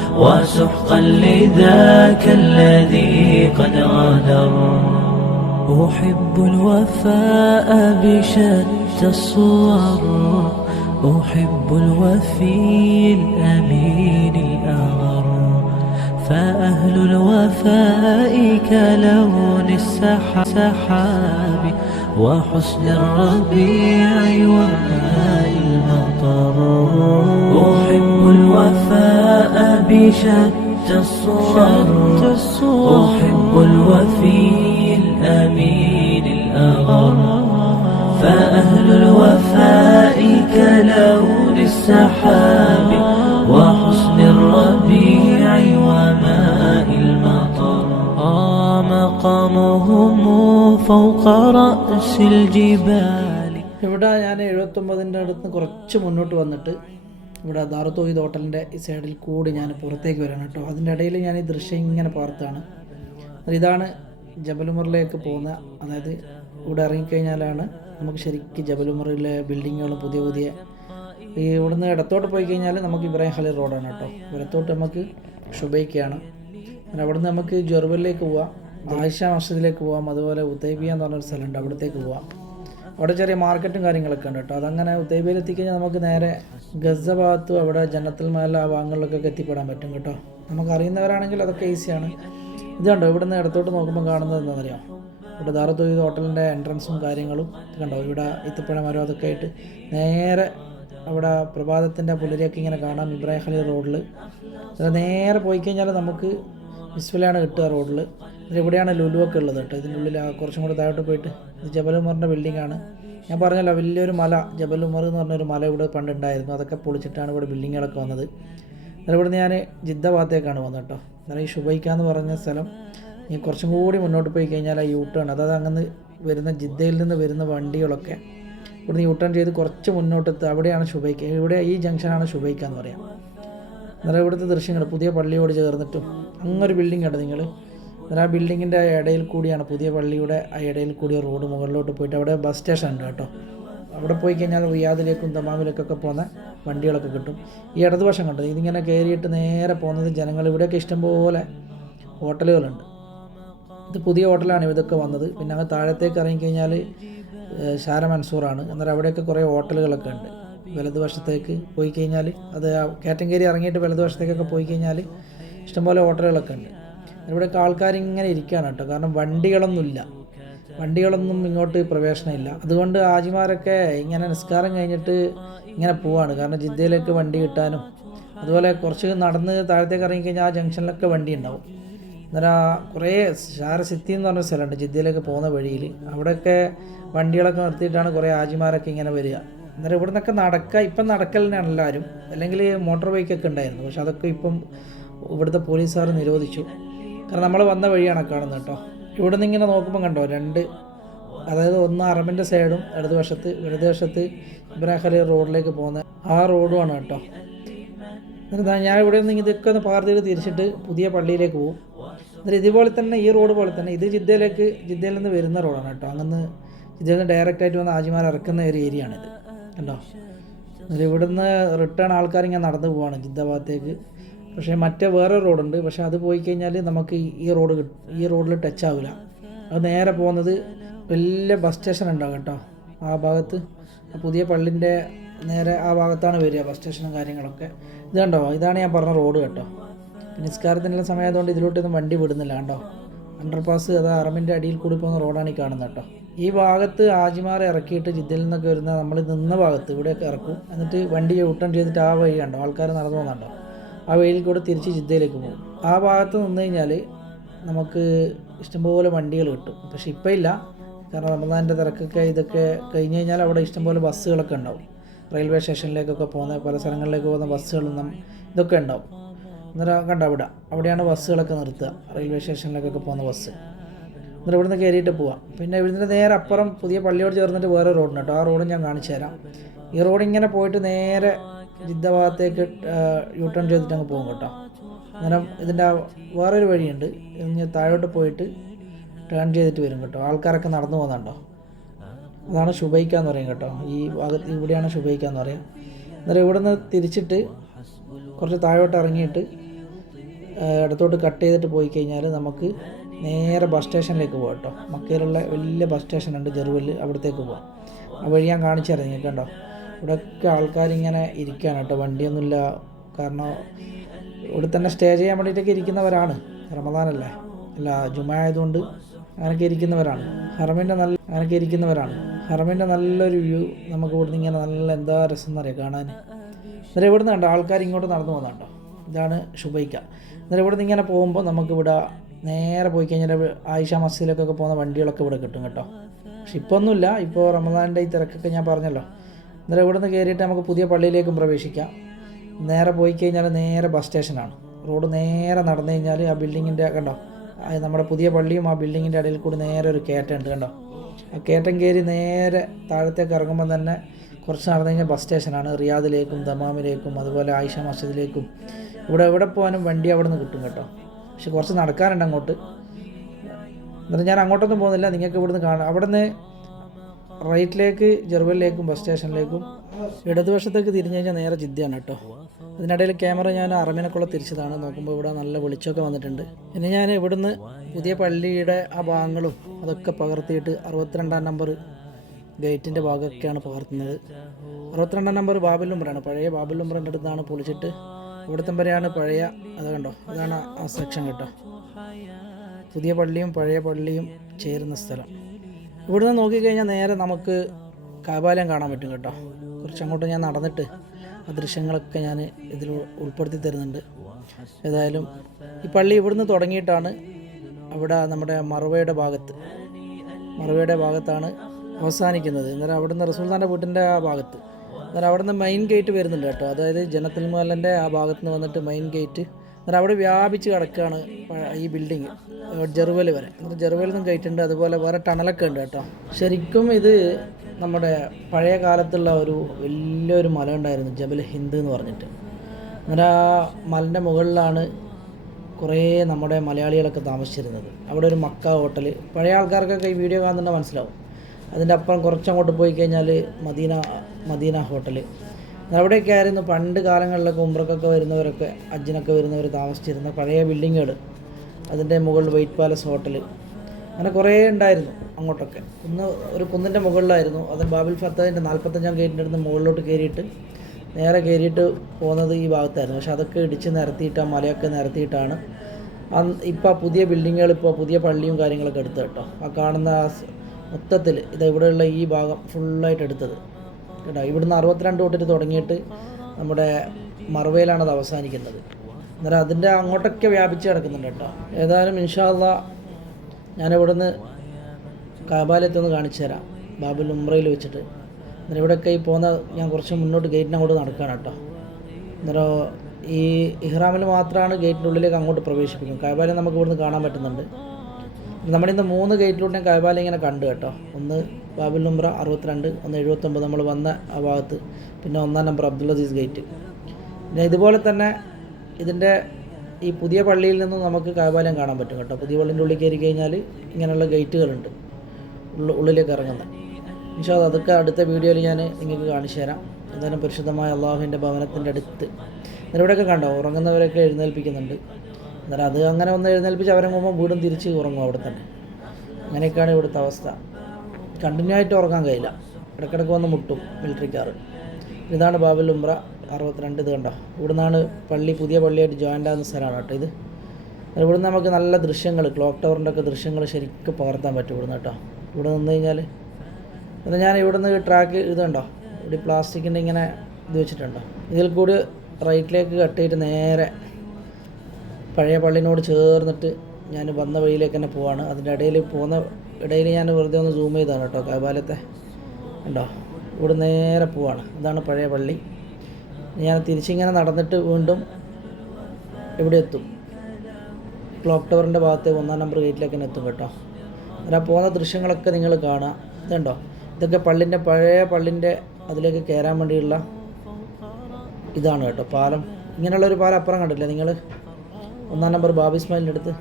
وسحقا لذاك الذي قد غدر أحب الوفاء بشتى الصور أحب الوفي الأمين الأغر. فأهل الوفاء كلون السحاب. وحسن الربيع وماء المطر. أحب الوفاء بشتى الصور أحب الوفي الأمين الأغر فأهل الوفاء كلون السحاب وحسن الربيع وماء المطر آه مقامهم فوق رأس الجبال ഇവിടെ ഞാൻ എഴുപത്തൊമ്പതിൻ്റെ അടുത്ത് കുറച്ച് മുന്നോട്ട് വന്നിട്ട് ഇവിടെ ദാറുത്തോയി ഹോട്ടലിന്റെ ഈ സൈഡിൽ കൂടി ഞാൻ പുറത്തേക്ക് വരാണ് കേട്ടോ. അതിന്റെ ഇടയിൽ ഞാൻ ഈ ദൃശ്യം ഇങ്ങനെ പകർത്താണ് ഇതാണ് ജബലുമറിലേക്ക് പോകുന്ന അതായത് ഇവിടെ ഇറങ്ങിക്കഴിഞ്ഞാലാണ് നമുക്ക് ശരിക്കും ജബലുമറിലെ ബിൽഡിങ്ങുകളും പുതിയ പുതിയ ഈ ഇവിടുന്ന് ഇടത്തോട്ട് പോയി കഴിഞ്ഞാൽ നമുക്ക് ഇബ്രാഹിം ഖലീൽ റോഡാണ് കേട്ടോ. ഇടത്തോട്ട് നമുക്ക് ഷുബൈക്കാണ് അവിടുന്ന് നമുക്ക് ജെർബലിലേക്ക് പോവാം ആയിഷ മസ്ജിദിലേക്ക് പോവാം അതുപോലെ ഉത്തൈബിയ എന്ന് പറഞ്ഞൊരു സ്ഥലമുണ്ട് അവിടത്തേക്ക് പോവാം. അവിടെ ചെറിയ മാർക്കറ്റും കാര്യങ്ങളൊക്കെ ഉണ്ട് കേട്ടോ. അതങ്ങനെ ഉത്തൈബിയിൽ എത്തിക്കഴിഞ്ഞാൽ നമുക്ക് നേരെ ഗസ ഭാഗത്തും അവിടെ ജന്നത്തിൽ മേല ആ ഭാഗങ്ങളിലൊക്കെ എത്തിപ്പെടാൻ പറ്റും കേട്ടോ. നമുക്ക് അറിയുന്നവരാണെങ്കിൽ അതൊക്കെ ഈസിയാണ് ഇത് കണ്ടോ ഇവിടുന്ന് ഇടത്തോട്ട് നോക്കുമ്പോൾ കാണുന്നത് എന്താണെന്നറിയാം ഇവിടെ ദാറത്തൊയ്ത് ഹോട്ടലിന്റെ എൻട്രൻസും കാര്യങ്ങളും കണ്ടോ? ഇവിടെ ഇത്തപ്പഴ മരം അതൊക്കെ ആയിട്ട് നേരെ അവിടെ പ്രഭാതത്തിന്റെ പുലരിയൊക്കെ ഇങ്ങനെ കാണാം ഇബ്രാഹിം ഖലീൽ റോഡിൽ നേരെ പോയി കഴിഞ്ഞാൽ നമുക്ക് വിസ്വലാണ് കിട്ടുക റോഡിൽ ഇവിടെയാണ് ലുലുവൊക്കെ ഉള്ളത് കേട്ടോ. ഇതിന്റെ ഉള്ളിൽ കുറച്ചും കൂടെ താഴോട്ട് പോയിട്ട് ഇത് ജബലുമറിന്റെ ആണ് ഞാൻ പറഞ്ഞല്ലോ വലിയൊരു മല ജബലുമർ എന്ന് പറഞ്ഞൊരു മല ഇവിടെ പണ്ടുണ്ടായിരുന്നു. അതൊക്കെ പൊളിച്ചിട്ടാണ് ഇവിടെ ബിൽഡിങ്ങുകളൊക്കെ വന്നത്. എന്നാൽ ഇവിടുന്ന് ഞാൻ ജിദ്ദ ഭാഗത്തേക്കാണ് വന്നത് കേട്ടോ. എന്നാൽ ഈ ഷുബൈക്ക എന്ന് പറഞ്ഞ സ്ഥലം ഈ കുറച്ചും കൂടി മുന്നോട്ട് പോയി കഴിഞ്ഞാൽ ആ യൂ ടേൺ അതായത് അങ്ങനെ വരുന്ന ജിദ്ദയിൽ നിന്ന് വരുന്ന വണ്ടികളൊക്കെ ഇവിടുന്ന് യൂ ടേൺ ചെയ്ത് കുറച്ച് മുന്നോട്ടെത്തുക അവിടെയാണ് ഷുബൈക്ക ഇവിടെ ഈ ജംഗ്ഷനാണ് ഷുബൈക്ക എന്ന് പറയാം. എന്നാൽ ഇവിടുത്തെ ദൃശ്യങ്ങൾ പുതിയ പള്ളിയോട് ചേർന്നിട്ടും അങ്ങൊരു ബിൽഡിംഗ് ഉണ്ട് നിങ്ങൾ ആ ബിൽഡിങ്ങിന്റെ ഇടയിൽ കൂടിയാണ് പുതിയ പള്ളിയുടെ ആ ഇടയിൽ കൂടി റോഡ് മുകളിലോട്ട് പോയിട്ട് അവിടെ ബസ് സ്റ്റേഷൻ ഉണ്ട് കേട്ടോ. അവിടെ പോയി കഴിഞ്ഞാൽ റിയാദിലേക്കും തമാമിലേക്കൊക്കെ പോകുന്ന വണ്ടികളൊക്കെ കിട്ടും. ഈ ഇടതുവശം കണ്ടത് ഇതിങ്ങനെ കയറിയിട്ട് നേരെ പോകുന്നത് ജനങ്ങൾ. ഇവിടെയൊക്കെ ഇഷ്ടംപോലെ ഹോട്ടലുകളുണ്ട്. ഇത് പുതിയ ഹോട്ടലാണ് ഇതൊക്കെ വന്നത്. പിന്നെ അങ്ങ് താഴത്തേക്ക് ഇറങ്ങിക്കഴിഞ്ഞാൽ ഷാര മൻസൂറാണ്. അന്നേരം അവിടെയൊക്കെ കുറേ ഹോട്ടലുകളൊക്കെ ഉണ്ട്. വലതുവശത്തേക്ക് പോയി കഴിഞ്ഞാൽ അത് കാറ്റങ്കേരി ഇറങ്ങിയിട്ട് വലതുവശത്തേക്കൊക്കെ പോയി കഴിഞ്ഞാൽ ഇഷ്ടംപോലെ ഹോട്ടലുകളൊക്കെ ഉണ്ട്. ഇവിടെയൊക്കെ ആൾക്കാർ ഇങ്ങനെ ഇരിക്കുകയാണ് കേട്ടോ. കാരണം വണ്ടികളൊന്നുമില്ല. വണ്ടികളൊന്നും ഇങ്ങോട്ട് പ്രവേശനമില്ല. അതുകൊണ്ട് ആജിമാരൊക്കെ ഇങ്ങനെ നിസ്കാരം കഴിഞ്ഞിട്ട് ഇങ്ങനെ പോവാണ്. കാരണം ജിദ്ദയിലേക്ക് വണ്ടി കിട്ടാനും അതുപോലെ കുറച്ച് നടന്ന് താഴത്തേക്ക് ഇറങ്ങിക്കഴിഞ്ഞാൽ ആ ജംഗ്ഷനിലൊക്കെ വണ്ടി ഉണ്ടാവും അന്നേരം കുറേ ഷാര സിത്തി എന്ന് പറഞ്ഞ സ്ഥലമുണ്ട് ജിദ്ദയിലേക്ക് പോകുന്ന വഴിയിൽ. അവിടെയൊക്കെ വണ്ടികളൊക്കെ നിർത്തിയിട്ടാണ് കുറേ ആജിമാരൊക്കെ ഇങ്ങനെ വരിക. അന്നേരം ഇവിടെ നിന്നൊക്കെ നടക്കുക ഇപ്പം നടക്കൽ തന്നെയാണ് എല്ലാവരും. അല്ലെങ്കിൽ മോട്ടോർ ബൈക്കൊക്കെ ഉണ്ടായിരുന്നു. പക്ഷെ അതൊക്കെ ഇപ്പം ഇവിടുത്തെ പോലീസുകാർ നിരോധിച്ചു. കാരണം നമ്മൾ വന്ന വഴിയാണ് കാണുന്നത് കേട്ടോ. ഇവിടെ നിന്ന് ഇങ്ങനെ നോക്കുമ്പോൾ കണ്ടോ രണ്ട് അതായത് ഒന്ന് അറബിന്റെ സൈഡും ഇടതുവശത്ത് ഇടതുവശത്ത് ഇബ്രാഹിം റോഡിലേക്ക് പോകുന്ന ആ റോഡുമാണ് കേട്ടോ. എന്നിട്ട് ഞാൻ ഇവിടെ നിന്ന് ഇതൊക്കെ ഒന്ന് പാർത്തിട്ട് തിരിച്ചിട്ട് പുതിയ പള്ളിയിലേക്ക് പോകും. എന്നിട്ട് ഇതുപോലെ തന്നെ ഈ റോഡ് പോലെ തന്നെ ഇത് ജിദ്ദയിലേക്ക് ജിദ്ദയിൽ നിന്ന് വരുന്ന റോഡാണ് കേട്ടോ. അങ്ങനെ ജിദ്ദയിൽ നിന്ന് ഡയറക്റ്റായിട്ട് വന്ന് ആജിമാർ ഇറക്കുന്ന ഒരു ഏരിയ ആണിത് കണ്ടോ? എന്നിട്ട് ഇവിടുന്ന് റിട്ടേൺ ആൾക്കാർ ഇങ്ങനെ നടന്നു പോവാണ് ജിദ്ദ ഭാഗത്തേക്ക്. പക്ഷേ മറ്റേ വേറെ റോഡുണ്ട്. പക്ഷേ അത് പോയി കഴിഞ്ഞാൽ നമുക്ക് ഈ- റോഡ് ഈ റോഡിൽ ടച്ച് ആവില്ല അത് നേരെ പോകുന്നത് വലിയ ബസ് സ്റ്റേഷൻ ഉണ്ടാവും കേട്ടോ. ആ ഭാഗത്ത് പുതിയ പള്ളിന്റെ നേരെ ആ ഭാഗത്താണ് വരിക ബസ് സ്റ്റേഷനും കാര്യങ്ങളൊക്കെ. ഇത് കണ്ടോ? ഇതാണ് ഞാൻ പറഞ്ഞ റോഡ് കേട്ടോ. നിസ്കാരത്തിനുള്ള സമയമായതുകൊണ്ട് ഇതിലോട്ടൊന്നും വണ്ടി വിടുന്നില്ല കണ്ടോ? അണ്ടർപാസ് അത് അറമിന്റെ അടിയിൽ കൂടി പോകുന്ന റോഡാണ് ഈ കാണുന്നത് കേട്ടോ. ഈ ഭാഗത്ത് ആജിമാർ ഇറക്കിയിട്ട് ജിദ്ദയിൽ നിന്നൊക്കെ വരുന്ന നമ്മൾ നിന്ന ഭാഗത്ത് ഇവിടെയൊക്കെ ഇറക്കും. എന്നിട്ട് വണ്ടി യൂട്ടേൺ ചെയ്തിട്ട് ആ വഴി കണ്ടോ? ആൾക്കാർ നടന്നു പോകുന്നുണ്ടോ? ആ വഴിയിൽ കൂടെ തിരിച്ച് ജിദ്ദയിലേക്ക് പോകും. ആ ഭാഗത്ത് നിന്ന് കഴിഞ്ഞാൽ നമുക്ക് ഇഷ്ടംപോലെ വണ്ടികൾ കിട്ടും. പക്ഷെ ഇപ്പം ഇല്ല. കാരണം റമദാന്റെ തിരക്കൊക്കെ ഇതൊക്കെ കഴിഞ്ഞ് കഴിഞ്ഞാൽ അവിടെ ഇഷ്ടംപോലെ ബസ്സുകളൊക്കെ ഉണ്ടാവും. റെയിൽവേ സ്റ്റേഷനിലേക്കൊക്കെ പോകുന്ന പല സ്ഥലങ്ങളിലേക്ക് പോകുന്ന ബസ്സുകളൊന്നും ഇതൊക്കെ ഉണ്ടാവും. അന്നേരം കണ്ട അവിടെ? അവിടെയാണ് ബസ്സുകളൊക്കെ നിർത്തുക. റെയിൽവേ സ്റ്റേഷനിലേക്കൊക്കെ പോകുന്ന ബസ് എന്നിട്ട് ഇവിടുന്ന് കയറിയിട്ട് പോവാം. പിന്നെ ഇവിടുന്ന് നേരെ അപ്പുറം പുതിയ പള്ളിയോട് ചേർന്നിട്ട് വേറെ റോഡുണ്ട് കേട്ടോ. ആ റോഡ് ഞാൻ കാണിച്ചു തരാം. ഈ റോഡ് ഇങ്ങനെ പോയിട്ട് നേരെ ജിദ്ദ ഭാഗത്തേക്ക് യൂ ടേൺ ചെയ്തിട്ട് അങ്ങ് പോകും കേട്ടോ. അന്നേരം ഇതിന്റെ വേറൊരു വഴിയുണ്ട്. ഇങ്ങനെ താഴോട്ട് പോയിട്ട് ടേൺ ചെയ്തിട്ട് വരും കേട്ടോ. ആൾക്കാരൊക്കെ നടന്നു പോകുന്നുണ്ടോ? അതാണ് ഷുബൈക്ക എന്ന് പറയും കേട്ടോ. ഈ ഭാഗത്ത് ഇവിടെയാണ് ഷുബൈക്ക എന്ന് പറയും. അന്നേരം ഇവിടുന്ന് തിരിച്ചിട്ട് കുറച്ച് താഴോട്ട് ഇറങ്ങിയിട്ട് ഇടത്തോട്ട് കട്ട് ചെയ്തിട്ട് പോയി കഴിഞ്ഞാൽ നമുക്ക് നേരെ ബസ് സ്റ്റേഷനിലേക്ക് പോകാം കേട്ടോ. മക്കയിലുള്ള വലിയ ബസ് സ്റ്റേഷൻ ഉണ്ട് അവിടത്തേക്ക് പോകാം ആ വഴി ഞാൻ കാണിച്ചു തരാം നിങ്ങൾക്ക് കണ്ടോ. ഇവിടെയൊക്കെ ആൾക്കാരിങ്ങനെ ഇരിക്കുകയാണ് കേട്ടോ. വണ്ടിയൊന്നുമില്ല. കാരണം ഇവിടെ തന്നെ സ്റ്റേ ചെയ്യാൻ വേണ്ടിയിട്ടൊക്കെ ഇരിക്കുന്നവരാണ്. റമദാനല്ലേ? അല്ല ജുമ ആയതുകൊണ്ട് അങ്ങനെയൊക്കെ ഇരിക്കുന്നവരാണ്. ഹറമിന്റെ നല്ല അങ്ങനെയൊക്കെ ഇരിക്കുന്നവരാണ്. ഹറമിന്റെ നല്ലൊരു വ്യൂ നമുക്ക് ഇവിടുന്ന് ഇങ്ങനെ നല്ല എന്താ രസം എന്നറിയാം കാണാൻ? അന്നേരം ഇവിടുന്ന് കണ്ടോ? ആൾക്കാർ ഇങ്ങോട്ട് നടന്നു പോകുന്നുണ്ടോ ഇതാണ് ഷുബൈക്ക. അന്നേരം ഇവിടുന്ന് ഇങ്ങനെ പോകുമ്പോൾ നമുക്കിവിടെ നേരെ പോയി കഴിഞ്ഞാൽ ആയിഷ മസ്ജിദിലേക്കൊക്കെ പോകുന്ന വണ്ടികളൊക്കെ ഇവിടെ കിട്ടും കേട്ടോ. പക്ഷെ ഇപ്പോൾ ഒന്നുമില്ല ഇപ്പോൾ റമദാന്റെ ഈ തിരക്കൊക്കെ ഞാൻ പറഞ്ഞല്ലോ. അന്നേരം ഇവിടുന്ന് കയറിയിട്ട് നമുക്ക് പുതിയ പള്ളിയിലേക്കും പ്രവേശിക്കാം. നേരെ പോയി കഴിഞ്ഞാൽ നേരെ ബസ് സ്റ്റേഷനാണ് റോഡ് നേരെ നടന്നു കഴിഞ്ഞാൽ ആ ബിൽഡിങ്ങിന്റെ കണ്ടോ? നമ്മുടെ പുതിയ പള്ളിയും ആ ബിൽഡിങ്ങിന്റെ ഇടയിൽ കൂടി നേരെ ഒരു കയറ്റം ഉണ്ട് കണ്ടോ? ആ കയറ്റം കയറി നേരെ താഴത്തേക്ക് ഇറങ്ങുമ്പോൾ തന്നെ കുറച്ച് നടന്നു കഴിഞ്ഞാൽ ബസ് സ്റ്റേഷനാണ് റിയാദിലേക്കും ദമാമിലേക്കും അതുപോലെ ആയിഷ മസ്ജിദിലേക്കും. ഇവിടെ എവിടെ പോകാനും വണ്ടി അവിടെ നിന്ന് കിട്ടും കേട്ടോ. പക്ഷെ കുറച്ച് നടക്കാനുണ്ട് അങ്ങോട്ട്. എന്നിട്ട് ഞാൻ അങ്ങോട്ടൊന്നും പോകുന്നില്ല. നിങ്ങൾക്ക് ഇവിടുന്ന് കാണാം. അവിടെ നിന്ന് റൈറ്റിലേക്ക് ജെർവലിലേക്കും ബസ് സ്റ്റേഷനിലേക്കും ഇടതുവശത്തേക്ക് തിരിഞ്ഞു കഴിഞ്ഞാൽ നേരെ ജിദ്ദയാണ് കേട്ടോ. അതിനിടയിൽ ക്യാമറ ഞാൻ അറമിനക്കുള്ള തിരിച്ചതാണ്. നോക്കുമ്പോൾ ഇവിടെ നല്ല വെളിച്ചമൊക്കെ വന്നിട്ടുണ്ട്. ഇനി ഞാൻ ഇവിടുന്ന് പുതിയ പള്ളിയുടെ ആ ഭാഗങ്ങളും അതൊക്കെ പകർത്തിയിട്ട് അറുപത്തിരണ്ടാം നമ്പർ ഗേറ്റിന്റെ ഭാഗമൊക്കെയാണ് പകർത്തുന്നത്. അറുപത്തിരണ്ടാം നമ്പർ ബാബിൽ നമ്പറാണ് പഴയ ബാബിൽ നമ്പറിന്റെ അടുത്താണ് പൊളിച്ചിട്ട് ഇവിടുത്തെ വരെയാണ് പഴയ അത് കണ്ടോ? അതാണ് ആ സെക്ഷൻ കേട്ടോ. പുതിയ പള്ളിയും പഴയ പള്ളിയും ചേരുന്ന സ്ഥലം. ഇവിടുന്ന് നോക്കിക്കഴിഞ്ഞാൽ നേരെ നമുക്ക് കാബാലയം കാണാൻ പറ്റും കേട്ടോ. കുറച്ച് അങ്ങോട്ട് ഞാൻ നടന്നിട്ട് ആ ദൃശ്യങ്ങളൊക്കെ ഞാൻ ഇതിൽ ഉൾപ്പെടുത്തി തരുന്നുണ്ട്. ഏതായാലും ഈ പള്ളി ഇവിടുന്ന് തുടങ്ങിയിട്ടാണ് അവിടെ നമ്മുടെ മറവയുടെ ഭാഗത്ത് മറവയുടെ ഭാഗത്താണ് അവസാനിക്കുന്നത്. അന്നേരം അവിടുന്ന് റസൂൽദാന്റെ വീട്ടിന്റെ ആ ഭാഗത്ത്. അന്നേരം അവിടുന്ന് മെയിൻ ഗേറ്റ് വരുന്നുണ്ട് കേട്ടോ. അതായത് ജനത്തിൽ മഹലിന്റെ ആ ഭാഗത്ത് നിന്ന് വന്നിട്ട് മെയിൻ ഗേറ്റ് അന്നേരം അവിടെ വ്യാപിച്ച് കിടക്കുകയാണ് ഈ ബിൽഡിങ് ജെറുവൽ വരെ. എന്നിട്ട് ജെറുവലിൽ നിന്നും കയറ്റുണ്ട്. അതുപോലെ വേറെ ടണലൊക്കെ ഉണ്ട് കേട്ടോ. ശരിക്കും ഇത് നമ്മുടെ പഴയ കാലത്തുള്ള ഒരു വലിയൊരു മല ഉണ്ടായിരുന്നു ജബൽ ഹിന്ദ് എന്ന് പറഞ്ഞിട്ട്. എന്നിട്ട് ആ മലന്റെ മുകളിലാണ് കുറേ നമ്മുടെ മലയാളികളൊക്കെ താമസിച്ചിരുന്നത്. അവിടെ ഒരു മക്ക ഹോട്ടൽ പഴയ ആൾക്കാർക്കൊക്കെ ഈ വീഡിയോ കാണുന്നുണ്ടെങ്കിൽ മനസ്സിലാവും. അതിന്റെ അപ്പുറം കുറച്ചങ്ങോട്ട് പോയി കഴിഞ്ഞാൽ മദീന മദീന ഹോട്ടൽ അവിടെയൊക്കെ ആയിരുന്നു പണ്ട് കാലങ്ങളിലൊക്കെ ഉമ്രക്കൊക്കെ വരുന്നവരൊക്കെ അജ്ജിനൊക്കെ വരുന്നവർ താമസിച്ചിരുന്ന പഴയ ബിൽഡിങ്ങുകൾ അതിന്റെ മുകളിൽ വൈറ്റ് പാലസ് ഹോട്ടൽ അങ്ങനെ കുറേ ഉണ്ടായിരുന്നു അങ്ങോട്ടൊക്കെ. കുന്ന് ഒരു കുന്നിന്റെ മുകളിലായിരുന്നു. അത് ബാബിൽ ഫത്തതിന്റെ നാൽപ്പത്തഞ്ചാം ഗേറ്റിന്റെ അടുത്ത് മുകളിലോട്ട് കയറിയിട്ട് നേരെ കയറിയിട്ട് പോകുന്നത് ഈ ഭാഗത്തായിരുന്നു. പക്ഷെ അതൊക്കെ ഇടിച്ച് നിരത്തിയിട്ട് ആ മലയൊക്കെ നിരത്തിയിട്ടാണ് ഇപ്പോൾ പുതിയ ബിൽഡിങ്ങുകൾ ഇപ്പോൾ പുതിയ പള്ളിയും കാര്യങ്ങളൊക്കെ എടുത്തത് കേട്ടോ. ആ കാണുന്ന മൊത്തത്തിൽ ഇത് ഇവിടെയുള്ള ഈ ഭാഗം ഫുള്ളായിട്ട് എടുത്തത്. കേട്ടോ. ഇവിടുന്ന് അറുപത്തിരണ്ട് തൊട്ടിട്ട് തുടങ്ങിയിട്ട് നമ്മുടെ മറവയിലാണ് അത് അവസാനിക്കുന്നത്. അന്നേരം അതിന്റെ അങ്ങോട്ടൊക്കെ വ്യാപിച്ച് കിടക്കുന്നുണ്ട് കേട്ടോ. ഏതായാലും ഇൻഷാല്ല ഞാനിവിടുന്ന് കാബാലത്തൊന്ന് കാണിച്ചു തരാം. ബാബുൽ ഉംറയിൽ വെച്ചിട്ട്. അന്നേരം ഇവിടെയൊക്കെ ഈ പോകുന്ന ഞാൻ കുറച്ച് മുന്നോട്ട് ഗേറ്റിന് അങ്ങോട്ട് നടക്കുകയാണ് കേട്ടോ. അന്നേരം ഈ ഇഹ്റാമിൽ മാത്രമാണ് ഗേറ്റിന്റെ ഉള്ളിലേക്ക് അങ്ങോട്ട് പ്രവേശിപ്പിക്കും കാബാലയം നമുക്ക് ഇവിടുന്ന് കാണാൻ പറ്റുന്നുണ്ട്. നമ്മുടെ ഇന്ന് മൂന്ന് ഗേറ്റിലൂടെയും കാബാലയം ഇങ്ങനെ കണ്ടു കേട്ടോ. ഒന്ന് ബാബുൽ നമ്പർ അറുപത്തിരണ്ട് ഒന്ന് എഴുപത്തൊമ്പത് നമ്മൾ വന്ന ആ ഭാഗത്ത് പിന്നെ ഒന്നാം നമ്പർ അബ്ദുൽ അസീസ് ഗേറ്റ് പിന്നെ ഇതുപോലെ തന്നെ ഇതിന്റെ ഈ പുതിയ പള്ളിയിൽ നിന്നും നമുക്ക് കാബാലയം കാണാൻ പറ്റും കേട്ടോ. പുതിയ പള്ളിന്റെ ഉള്ളിൽ കയറി കഴിഞ്ഞാൽ ഇങ്ങനെയുള്ള ഗേറ്റുകളുണ്ട്. ഉള്ള- ഉള്ളിലേക്ക് ഇറങ്ങുന്നത് പക്ഷേ അതൊക്കെ അടുത്ത വീഡിയോയിൽ ഞാൻ നിങ്ങൾക്ക് കാണിച്ചു തരാം. എന്തായാലും പരിശുദ്ധമായ അള്ളാഹുവിന്റെ ഭവനത്തിന്റെ അടുത്ത്. ഇവിടെയൊക്കെ കണ്ടോ? ഉറങ്ങുന്നവരൊക്കെ എഴുന്നേൽപ്പിക്കുന്നുണ്ട്. അന്നേരം അത് അങ്ങനെ ഒന്ന് എഴുന്നേൽപ്പിച്ച് അവരെ പോകുമ്പോൾ വീടും തിരിച്ച് ഉറങ്ങും അവിടെ തന്നെ. അങ്ങനെയൊക്കെയാണ് ഇവിടുത്തെ അവസ്ഥ. കണ്ടിന്യൂ ആയിട്ട് ഉറങ്ങാൻ കഴിയില്ല. ഇടയ്ക്കിടയ്ക്ക് വന്ന് മുട്ടും മിലിറ്ററിക്കാർ ഇതാണ് ബാബൽ ഉംറ അറുപത്തിരണ്ട് ഇത് കണ്ടോ? ഇവിടുന്നാണ് പള്ളി പുതിയ പള്ളിയായിട്ട് ജോയിന്റ് ആകുന്ന സ്ഥലമാണ് കേട്ടോ ഇത്. ഇവിടുന്ന് നമുക്ക് നല്ല ദൃശ്യങ്ങൾ ക്ലോക്ക് ടവറിന്റെ ഒക്കെ ദൃശ്യങ്ങൾ ശരിക്കും പകർത്താൻ പറ്റും ഇവിടുന്ന് കേട്ടോ. ഇവിടെ നിന്ന് കഴിഞ്ഞാൽ. അത് ഞാൻ ഇവിടുന്ന് ട്രാക്ക് ഇതുണ്ടോ ഇവിടെ പ്ലാസ്റ്റിക്കിന്റെ ഇങ്ങനെ ഇത് വെച്ചിട്ടുണ്ടോ. ഇതിൽ കൂടി റൈറ്റിലേക്ക് കട്ട് ചെയ്തിട്ട് നേരെ പഴയ പള്ളിനോട് ചേർന്നിട്ട് ഞാൻ വന്ന വഴിയിലേക്ക് തന്നെ പോവാണ്. അതിന്റെ ഇടയിൽ പോകുന്ന ഇടയിൽ ഞാൻ വെറുതെ ഒന്ന് സൂം ചെയ്താണ് കേട്ടോ കാബാലത്തെ. ഉണ്ടോ ഇവിടെ നേരെ പോവാണ്. ഇതാണ് പഴയ പള്ളി. ഞാൻ തിരിച്ചിങ്ങനെ നടന്നിട്ട് വീണ്ടും ഇവിടെ എത്തും. ക്ലോക്ക് ടവറിന്റെ ഭാഗത്ത് ഒന്നാം നമ്പർ ഗേറ്റിലേക്ക് തന്നെ എത്തും കേട്ടോ. അങ്ങനെ പോകുന്ന ദൃശ്യങ്ങളൊക്കെ നിങ്ങൾ കാണാം. ഇതുണ്ടോ? ഇതൊക്കെ പള്ളിന്റെ പഴയ പള്ളിന്റെ അതിലേക്ക് കയറാൻ വേണ്ടിയുള്ള ഇതാണ് കേട്ടോ പാലം. ഇങ്ങനെയുള്ളൊരു പാലം അപ്പുറം കണ്ടില്ലേ നിങ്ങൾ? ഒന്നാം നമ്പർ ബാബി ഇസ്മായിലിന്റെ അടുത്ത്.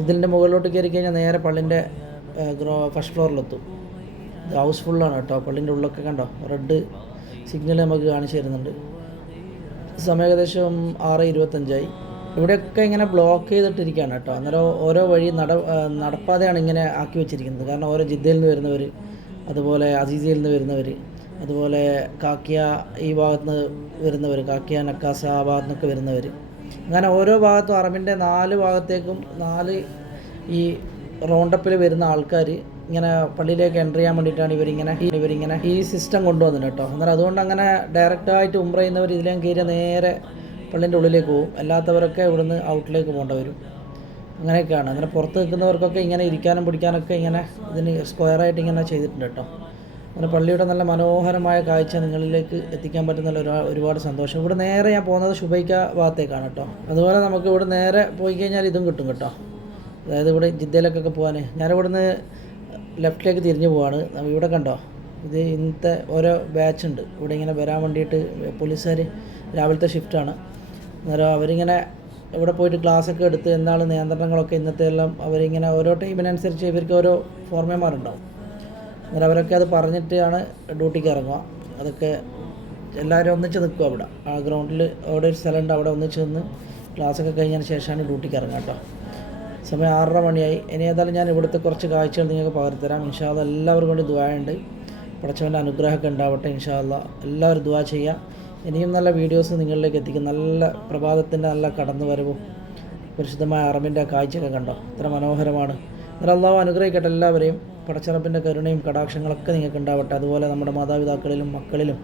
ഇതിന്റെ മുകളിലോട്ട് കയറി കഴിഞ്ഞാൽ നേരെ പള്ളിന്റെ ഗ്രോ ഫസ്റ്റ് ഫ്ലോറിലെത്തും. ഇത് ഹൗസ് ഫുള്ളാണ് കേട്ടോ. പള്ളിന്റെ ഉള്ളൊക്കെ കണ്ടോ? റെഡ് സിഗ്നൽ നമുക്ക് കാണിച്ചു തരുന്നുണ്ട്. സമയം ഏകദേശം ആറ് ഇരുപത്തഞ്ചായി. ഇവിടെയൊക്കെ ഇങ്ങനെ ബ്ലോക്ക് ചെയ്തിട്ടിരിക്കുകയാണ് കേട്ടോ. അന്നേരം ഓരോ വഴി നട നടപ്പാതെയാണ് ഇങ്ങനെ ആക്കി വെച്ചിരിക്കുന്നത്. കാരണം ഓരോ ജിദ്ദയിൽ നിന്ന് വരുന്നവർ അതുപോലെ അസീസിയിൽ നിന്ന് വരുന്നവർ അതുപോലെ കാക്കിയ ഈ ഭാഗത്ത് നിന്ന് വരുന്നവർ കാക്കിയ നക്കാസ ആ ഭാഗത്തുനിന്നൊക്കെ വരുന്നവർ അങ്ങനെ ഓരോ ഭാഗത്തും അറബിന്റെ നാല് ഭാഗത്തേക്കും നാല് ഈ റൗണ്ടപ്പിൽ വരുന്ന ആൾക്കാർ ഇങ്ങനെ പള്ളിയിലേക്ക് എന്റർ ചെയ്യാൻ വേണ്ടിയിട്ടാണ് ഇവരിങ്ങനെ ഇവരിങ്ങനെ ഈ സിസ്റ്റം കൊണ്ടുവന്നത് കേട്ടോ. അന്നേരം അതുകൊണ്ട് അങ്ങനെ ഡയറക്റ്റായിട്ട് ഉംറ ചെയ്യുന്നവർ ഇതിലേം കയറി നേരെ പള്ളിന്റെ ഉള്ളിലേക്ക് പോകും അല്ലാത്തവരൊക്കെ ഇവിടുന്ന് ഔട്ടിലേക്ക് പോകേണ്ടി വരും. അങ്ങനെയൊക്കെയാണ്. അങ്ങനെ പുറത്ത് നിൽക്കുന്നവർക്കൊക്കെ ഇങ്ങനെ ഇരിക്കാനും പിടിക്കാനൊക്കെ ഇങ്ങനെ ഇതിന് സ്ക്വയറായിട്ട് ഇങ്ങനെ ചെയ്തിട്ടുണ്ട് കേട്ടോ. അങ്ങനെ പള്ളിയുടെ നല്ല മനോഹരമായ കാഴ്ച നിങ്ങളിലേക്ക് എത്തിക്കാൻ പറ്റുന്ന ഒരു ഒരുപാട് സന്തോഷം. ഇവിടെ നേരെ ഞാൻ പോകുന്നത് ശുഭൈക്ക ഭാഗത്തേക്കാണ് കേട്ടോ. അതുപോലെ നമുക്ക് ഇവിടെ നേരെ പോയി കഴിഞ്ഞാൽ ഇതും കിട്ടും കേട്ടോ. അതായത് ഇവിടെ ജിദ്ദയിലേക്കൊക്കെ പോകാൻ ഞാനിവിടുന്ന് ലെഫ്റ്റിലേക്ക് തിരിഞ്ഞു പോവാണ്. ഇവിടെ കണ്ടോ? ഇത് ഇന്നത്തെ ഓരോ ബാച്ച് ഉണ്ട്. ഇവിടെ ഇങ്ങനെ വരാൻ വേണ്ടിയിട്ട് പോലീസുകാർ രാവിലത്തെ ഷിഫ്റ്റാണ് അന്നേരം അവരിങ്ങനെ ഇവിടെ പോയിട്ട് ക്ലാസ് ഒക്കെ എടുത്ത് എന്താണ് നിയന്ത്രണങ്ങളൊക്കെ ഇന്നത്തെ എല്ലാം അവരിങ്ങനെ ഓരോ ടൈമിനനുസരിച്ച് ഇവർക്ക് ഓരോ ഫോർമേമാരുണ്ടാവും അന്നേരം അവരൊക്കെ അത് പറഞ്ഞിട്ടാണ് ഡ്യൂട്ടിക്ക് ഇറങ്ങുക. അതൊക്കെ എല്ലാവരും ഒന്നിച്ച് നിൽക്കുക അവിടെ. ആ ഗ്രൗണ്ടിൽ അവിടെ ഒരു സ്ഥലമുണ്ട് അവിടെ ഒന്നിച്ച് നിന്ന് ക്ലാസ്സൊക്കെ കഴിഞ്ഞതിന് ശേഷമാണ് ഡ്യൂട്ടിക്ക് ഇറങ്ങുക കേട്ടോ. സമയം ആറര മണിയായി. ഇനി ഏതായാലും ഞാൻ ഇവിടുത്തെ കുറച്ച് കാഴ്ചകൾ നിങ്ങൾക്ക് പകർത്തരാം ഇൻഷാല്ല എല്ലാവർക്കും കൊണ്ട് ദുആയുണ്ട് പടച്ചവന്റെ അനുഗ്രഹമൊക്കെ ഉണ്ടാവട്ടെ ഇൻഷാല്ല എല്ലാവരും ദുആ ചെയ്യാം ഇനിയും നല്ല വീഡിയോസ് നിങ്ങളിലേക്ക് എത്തിക്കും. നല്ല പ്രഭാതത്തിന്റെ നല്ല കടന്നു വരവും പരിശുദ്ധമായ അറബിന്റെ കാഴ്ചയൊക്കെ കണ്ടോ? ഇത്ര മനോഹരമാണ്. എന്നാൽ അള്ളാഹു അനുഗ്രഹിക്കട്ടെ എല്ലാവരെയും. പടച്ചറപ്പിന്റെ കരുണയും കടാക്ഷങ്ങളൊക്കെ നിങ്ങൾക്ക് ഉണ്ടാവട്ടെ. അതുപോലെ നമ്മുടെ മാതാപിതാക്കളിലും മക്കളിലും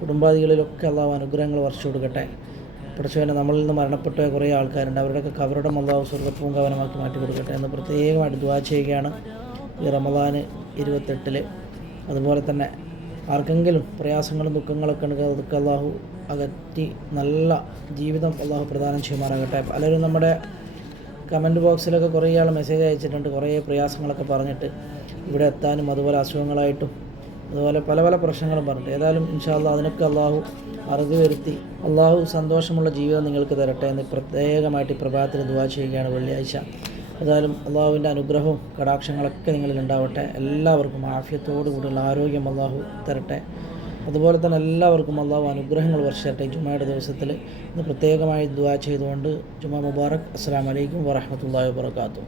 കുടുംബാദികളിലൊക്കെ അള്ളാഹു അനുഗ്രഹങ്ങൾ വർഷിച്ചു കൊടുക്കട്ടെ. പടച്ചവനെ നമ്മളിൽ നിന്ന് മരണപ്പെട്ട കുറേ ആൾക്കാരുണ്ട്. അവരുടെയൊക്കെ കവരുടെ അള്ളാഹു സ്വർഗപ്പവും കവനമാക്കി മാറ്റി കൊടുക്കട്ടെ എന്ന് പ്രത്യേകമായിട്ട് ദുവാ ചെയ്യുകയാണ് ഈ റമദാൻ ഇരുപത്തെട്ടിൽ അതുപോലെ തന്നെ ആർക്കെങ്കിലും പ്രയാസങ്ങളും ദുഃഖങ്ങളൊക്കെ ഉണ്ടെങ്കിൽ അതൊക്കെ അള്ളാഹു അകറ്റി നല്ല ജീവിതം അള്ളാഹു പ്രദാനം ചെയ്യുമാറാകട്ടെ. പലരും നമ്മുടെ കമന്റ് ബോക്സിലൊക്കെ കുറേ ആൾ മെസ്സേജ് അയച്ചിട്ടുണ്ട്. കുറേ പ്രയാസങ്ങളൊക്കെ പറഞ്ഞിട്ട് ഇവിടെ എത്താനും അതുപോലെ അസുഖങ്ങളായിട്ടും അതുപോലെ പല പല പ്രശ്നങ്ങളും പറഞ്ഞിട്ട് ഏതായാലും ഇൻഷാല്ല അതിനൊക്കെ അള്ളാഹു അറിവ് വരുത്തി അള്ളാഹു സന്തോഷമുള്ള ജീവിതം നിങ്ങൾക്ക് തരട്ടെ എന്ന് പ്രത്യേകമായിട്ട് ഈ പ്രഭാതത്തിൽ ദുവാ ചെയ്യുകയാണ് വെള്ളിയാഴ്ച. ഏതായാലും അള്ളാഹുവിന്റെ അനുഗ്രഹവും കടാക്ഷങ്ങളൊക്കെ നിങ്ങളിൽ ഉണ്ടാവട്ടെ. എല്ലാവർക്കും ആഫ്യത്തോടു കൂടിയുള്ള ആരോഗ്യം അള്ളാഹു തരട്ടെ. അതുപോലെ തന്നെ എല്ലാവർക്കും അള്ളാഹു അനുഗ്രഹങ്ങൾ വർഷിച്ചട്ടെ ജുമയുടെ ദിവസത്തിൽ. ഇന്ന് പ്രത്യേകമായി ദുവാ ചെയ്തുകൊണ്ട് ജുമ മുബാറക്. അസ്സാം വലൈക്കും വാഹമത്തല്ലാ വാത്തു